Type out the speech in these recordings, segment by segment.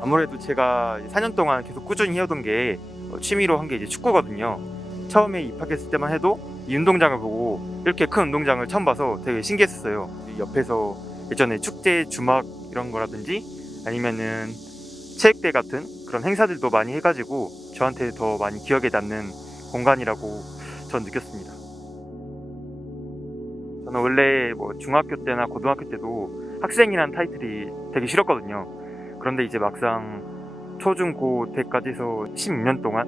아무래도 제가 4년 동안 계속 꾸준히 해오던 게 어, 취미로 한 게 이제 축구거든요. 처음에 입학했을 때만 해도 이 운동장을 보고 이렇게 큰 운동장을 처음 봐서 되게 신기했었어요. 이 옆에서 예전에 축제 주막 이런 거라든지 아니면은 체육대 같은 그런 행사들도 많이 해가지고 저한테 더 많이 기억에 남는 공간이라고 전 느꼈습니다. 저는 원래 뭐 중학교 때나 고등학교 때도 학생이라는 타이틀이 되게 싫었거든요. 그런데 이제 막상 초중 고 때까지 해서 16년 동안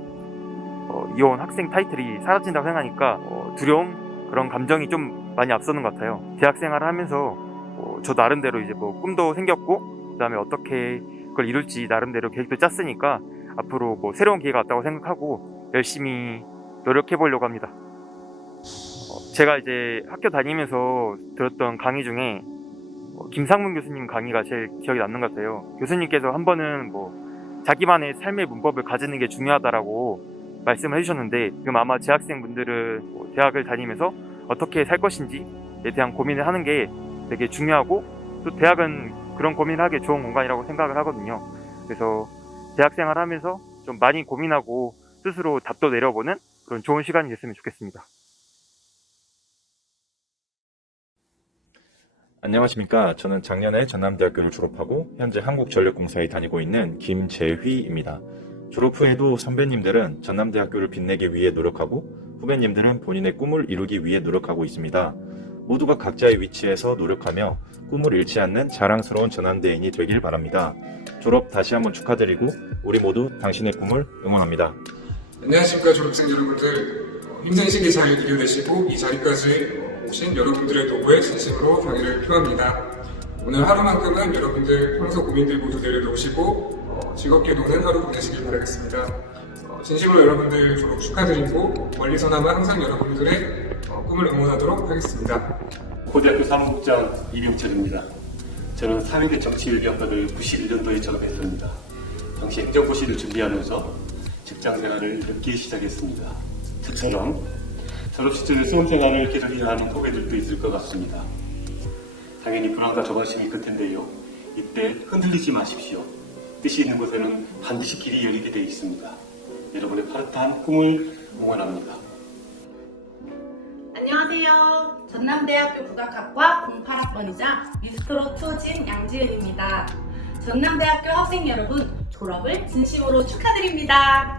어, 이어온 학생 타이틀이 사라진다고 생각하니까 어, 두려움 그런 감정이 좀 많이 앞서는 것 같아요. 대학 생활을 하면서 어, 저 나름대로 이제 뭐 꿈도 생겼고 그다음에 어떻게 그걸 이룰지 나름대로 계획도 짰으니까 앞으로 뭐 새로운 기회가 왔다고 생각하고 열심히 노력해 보려고 합니다. 어, 제가 이제 학교 다니면서 들었던 강의 중에 어, 김상문 교수님 강의가 제일 기억에 남는 것 같아요. 교수님께서 한 번은 뭐 자기만의 삶의 문법을 가지는 게 중요하다라고 말씀을 해주셨는데 지금 아마 재학생분들은 뭐 대학을 다니면서 어떻게 살 것인지에 대한 고민을 하는 게 되게 중요하고 또 대학은 그런 고민을 하기 좋은 공간이라고 생각을 하거든요. 그래서 대학생활 하면서 좀 많이 고민하고 스스로 답도 내려보는 그런 좋은 시간이 됐으면 좋겠습니다. 안녕하십니까. 저는 작년에 전남대학교를 졸업하고 현재 한국전력공사에 다니고 있는 김재휘입니다. 졸업 후에도 선배님들은 전남대학교를 빛내기 위해 노력하고 후배님들은 본인의 꿈을 이루기 위해 노력하고 있습니다. 모두가 각자의 위치에서 노력하며 꿈을 잃지 않는 자랑스러운 전남대인이 되길 바랍니다. 졸업 다시 한번 축하드리고 우리 모두 당신의 꿈을 응원합니다. 안녕하십니까 졸업생 여러분들 어, 힘든 시기 잘 이겨내시고 이 자리까지 어, 오신 여러분들의 도구에 진심으로 당의를 표합니다. 오늘 하루만큼은 여러분들 평소 고민들 모두 내려놓으시고 어, 즐겁게 노는 하루 보내시길 바라겠습니다. 어, 진심으로 여러분들 졸업 축하드리고 멀리서나마 항상 여러분들의 어, 꿈을 응원하도록 하겠습니다. 고대학교 사무국장 이병철입니다. 저는 사회계 정치인력학을 91년도에 졸업했습니다. 당시 행정고시를 준비하면서 직장 생활을 늦게 시작했습니다. 저처럼 졸업 시절 수험 생활을 계속해야 하는 후배들도 있을 것 같습니다. 당연히 불안과 조바심이 클 텐데요. 이때 흔들리지 마십시오. 뜻이 있는 곳에는 반드시 길이 열리게 되어 있습니다. 여러분의 파릇한 꿈을 응원합니다. 안녕하세요. 전남대학교 국악학과 08학번이자 미스트로 투진 양지은입니다. 전남대학교 학생 여러분, 졸업을 진심으로 축하드립니다.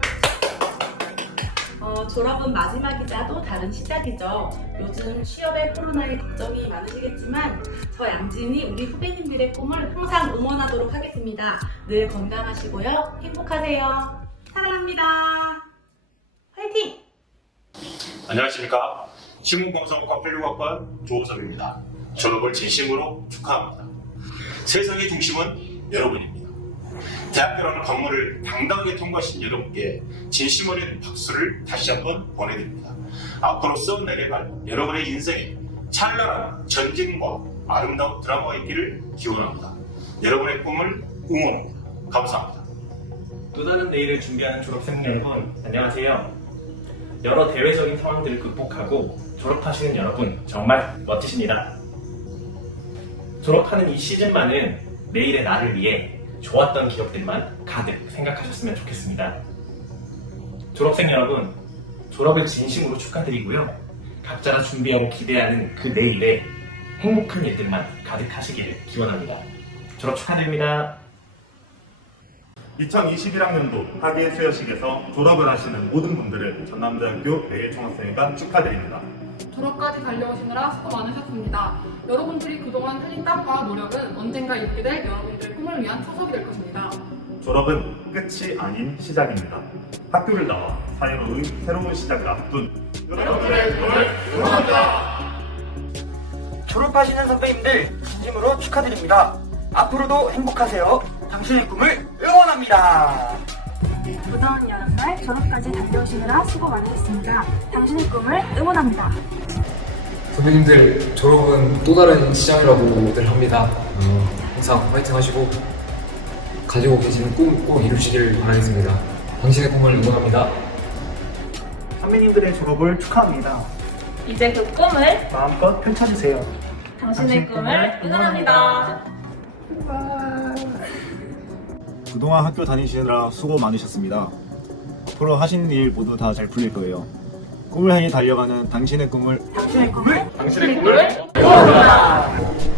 어, 졸업은 마지막이자 또 다른 시작이죠. 요즘 취업에 코로나에 걱정이 많으시겠지만 저 양진이 우리 후배님들의 꿈을 항상 응원하도록 하겠습니다. 늘 건강하시고요. 행복하세요. 사랑합니다. 화이팅! 안녕하십니까. 신문공사학과 훌륭학번 조호섭입니다. 졸업을 진심으로 축하합니다. 세상의 중심은 여러분입니다. 대학교라는 건물을 당당하게 통과하신 여러분께 진심 어린 박수를 다시 한번 보내드립니다. 앞으로 써내려갈 여러분의 인생에 찬란한 전쟁과 아름다운 드라마가 있기를 기원합니다. 여러분의 꿈을 응원합니다. 감사합니다. 또 다른 내일을 준비하는 졸업생 여러분, 안녕하세요. 여러 대외적인 상황들을 극복하고 졸업하시는 여러분, 정말 멋지십니다. 졸업하는 이 시즌만은 내일의 나를 위해 좋았던 기억들만 가득 생각하셨으면 좋겠습니다. 졸업생 여러분, 졸업을 진심으로 축하드리고요. 각자가 준비하고 기대하는 그 내일에 행복한 일들만 가득하시기를 기원합니다. 졸업 축하드립니다. 2021학년도 학예 수여식에서 졸업을 하시는 모든 분들을 전남대학교 매일총학생회가 축하드립니다. 졸업까지 달려오시느라 수고 많으셨습니다. 여러분들이 그동안 흘린 땀과 노력은 언젠가 이루게 될 여러분들의 꿈을 위한 초석이 될 것입니다. 졸업은 끝이 아닌 시작입니다. 학교를 나와 사회로의 새로운 시작을 앞둔 여러분들의 꿈을 응원합니다. 졸업하시는 선배님들 진심으로 축하드립니다. 앞으로도 행복하세요. 당신의 꿈을 응원합니다. 무더운 여름날 졸업까지 달려오시느라 수고 많으셨습니다. 당신의 꿈을 응원합니다. 선배님들 졸업은 또 다른 시장이라고들 합니다. 어, 항상 파이팅 하시고 가지고 계시는 꿈 꼭 이루시길 바라겠습니다. 당신의 꿈을 응원합니다. 선배님들의 졸업을 축하합니다. 이제 그 꿈을 마음껏 펼쳐주세요. 당신의 꿈을 응원합니다. 그동안 학교 다니시느라 수고 많으셨습니다. 앞으로 하신 일 모두 다 잘 풀릴 거예요. 꿈을 향해 달려가는 당신의 꿈을 당신의 꿈을 당신의 꿈을.